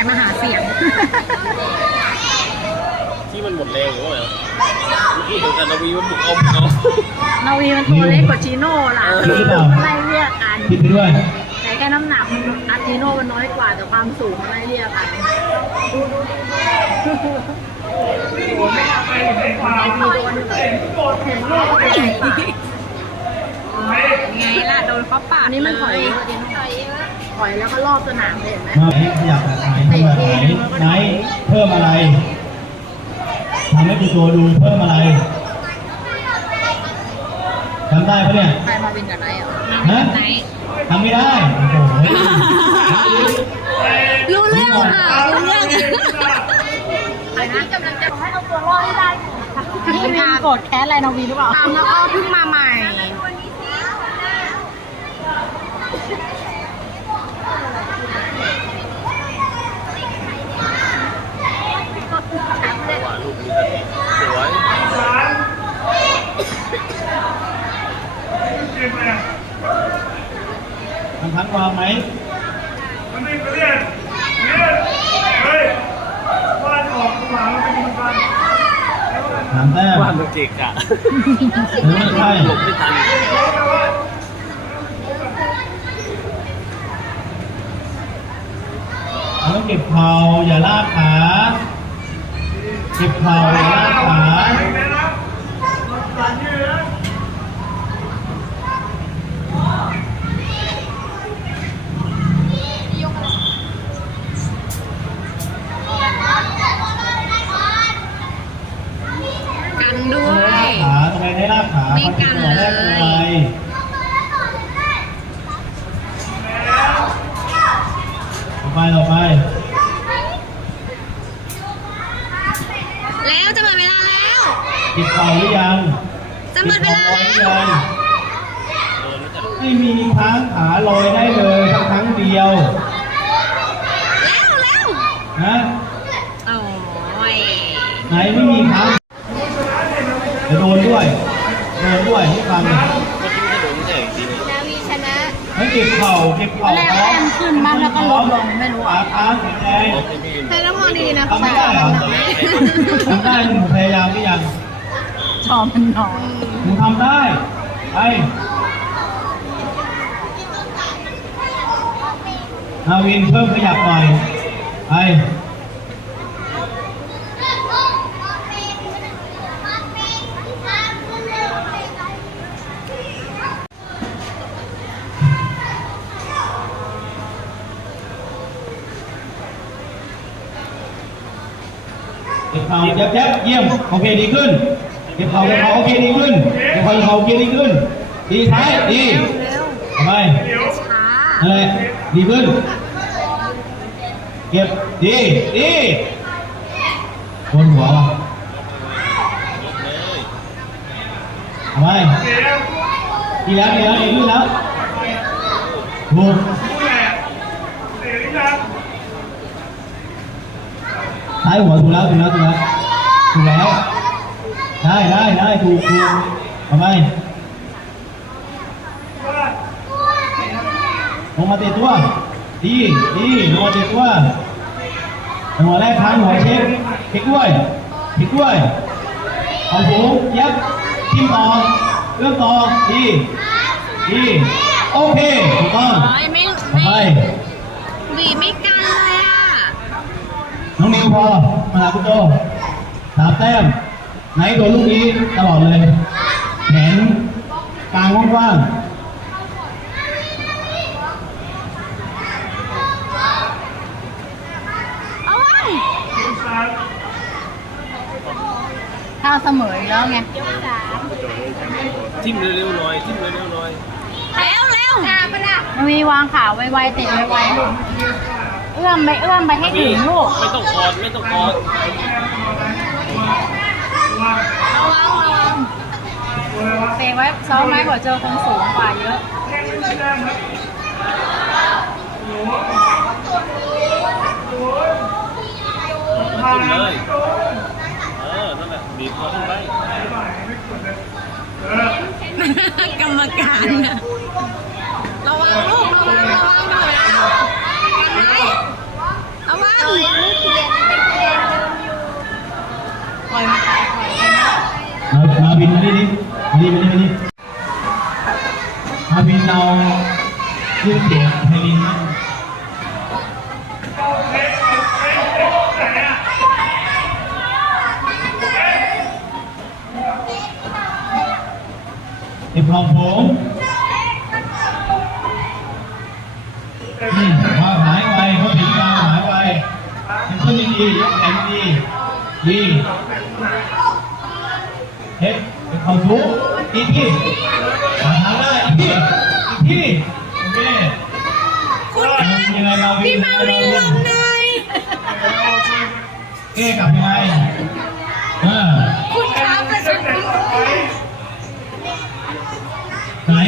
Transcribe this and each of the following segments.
กมาหาเสียง ที่มันหมดแรงหรือว่าไงเมื่อกี้เห็นแต่นาวีมันบุกเอาบุกเอานาวีมันตัวเล็กกว่าจีโน่ล่ะเออไล่เรียกกันผิดไปด้วยแต่แค่น้ำหนักมันอาจีโน่มันน้อยกว่าแต่ความสูงมันไล่เรียกกันไงล่ะโดนเขาปาดนี่มันถอยเยอะจริงถอยแล้วก็รอบสนามเลยเห็นไหมมาไหนขยับแบบไหนทำแบบไหนไหนเพิ่มอะไรทำให้ดูตัวดูเพิ่มอะไรทำได้ปะเนี่ยใครมาวินกับไนท์เหรอฮะไนท์ทำไม่ได้โอ้โหรู้เรื่องค่ะรู้เรื่องอันนี้กำลังจะให้เอาตัวรอดให้ได้นี่วินโกรธแค้นอะไรนาวีหรือเปล่าตามแล้วก็เพิ่งมาใหม่ ว่าลูกมีสติสวยทำทั้งวางไหมมันนี่ไปเรียนเรียนเฮ้ยบ้านออกหลังเป็นบ้านถามแต้มว่ามันเกะกะหรือไม่ใช่หลบไม่ทัน เรา ต้องเก็บเข่าอย่าลากขาเก็บเข่าอย่าลากขากันด้วยลากขาทำไมได้ลากขาไม่กันเลย เก็บเข่าหรือยังจะหมดเวลาแล้วเก็บเข่าไหรือยังเออแล้วจะไม่มีค้างขาลอยได้เลยสักครั้งเดียว แล้วแล้วนะโอ้ยไหนไม่มีค้างเดี๋ยวโดนด้วยโดนด้วยให้ฟังเมื่อกี้มันจะโดนไม่ใช่อีกทีนึงนาวีชนะให้เก็บเข่าเก็บเข่าแรกแต้มขึ้นบ้างแล้วก็ลดลงไม่รู้ขาอะค้างแข็งแรงรถไม่มีใช้น้ำมันดีๆนะทำไม่ได้เหรอทำได้หนูพยายามหรือยังช อมันน้อยหนูทำได้ ไปนาวินเพิ่มขยับหน่อย ไปเก็บเข่าเย็บเย็บเยี่ยม โอเค ดีขึ้น ก็บเข่าเก็บเข่าโอเคดีขึ้นเก็บเข่าเก็บเข่าโอเคดีขึ้น ดีท้ายดีทำไมช้าอะไรดีขึ้น เก็บดีดีโดนหัวว่ะทำไมดีแล้วดีแล้วดีขึ้นแล้วถูกท้ายหัวถูกแล้วถูกแล้วถูกแล้วถูกแล้ว ได้ได้ได้ถูกถูกทำไมลงมาเตะตัว ดีดีลงมาเตะตัวหัวแรกค้างหัวเช็คเช็คด้วยเช็คด้วยเอาหูเย็บทิ่มต่อเรื่องต่อดีดีโอเคถูกต้องโอ้ยไม่ต่อไปวีไม่กันเลยอะ น้องนิวพอ มาหาคุณโจสามแต้ม ไหนโดนลูกนี้ตลอดเลย แขนกลางว่างเอาไว้ถ้าเสมออีกแล้วไงทิ่มเร็วๆหน่อยทิ่มเร็วๆหน่อยเร็วเร็วมันมีวางขาไวๆเตะไวๆลูกเอื้อมไปเอื้อมไปให้ถึงลูก ไม่ต้องคอดไม่ต้องคอด ซอมไหม้หัวเจอคนสูงกว่าเยอะขึ้นเลยเออนั่นแหละบีบเขาขึ้นไปกรรมการนระวังลูกระวังระวังหน่อยนะกันไหมระวังปล่อยมาปล่อยมาเอาบินมานี่นี่นี่มานี่มานี่ ไอ้พรองผมอืมว่าหายไปเขาผิดกาวหายไปเป็นคนดีๆยกแขนดีดีเฮ็ดเป็นความทุกข์อีกที่มาทางได้อีกที่อีกที่โอเคคุณเรายังไงเราพี่มาวินลงหน่อยเก้กลับยังไงเออ คุณครับแต่ฉัน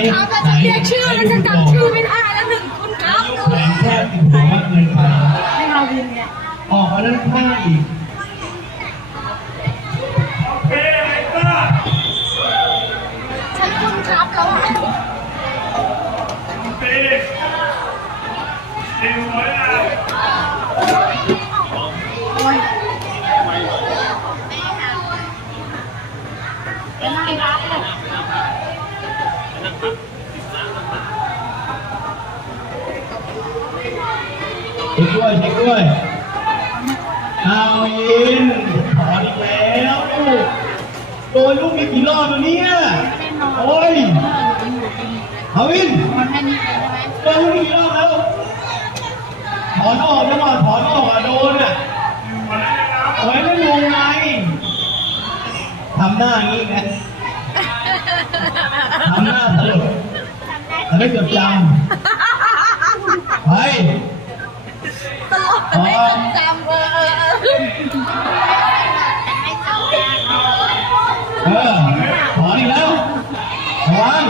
ไหนครับแต่ฉันเรียกชื่อแล้วฉันจำชื่อไม่ได้แล้วหนึ่งคุณครับแขนแค่ติดหัวมากเกินไปให้มาวินเนี่ยออกมาด้านข้างอีก เช็คด้วยเช็คด้วยเอาอินถอนอีกแล้วลูกโดนลูกมีกี่รอบแล้วเนี่ยโอ้ยเอาอินโดนลูกมีกี่รอบแล้วถอนออกแล้วก่อนถอนออกอะโดนอะโอ้ยไม่งงไงทำหน้าอย่างนี้ไงทำหน้าตลกทำให้เกือบจำไป แต่ไม่จดจำเออเออเออไม่จำเออถออีกแล้วระวัง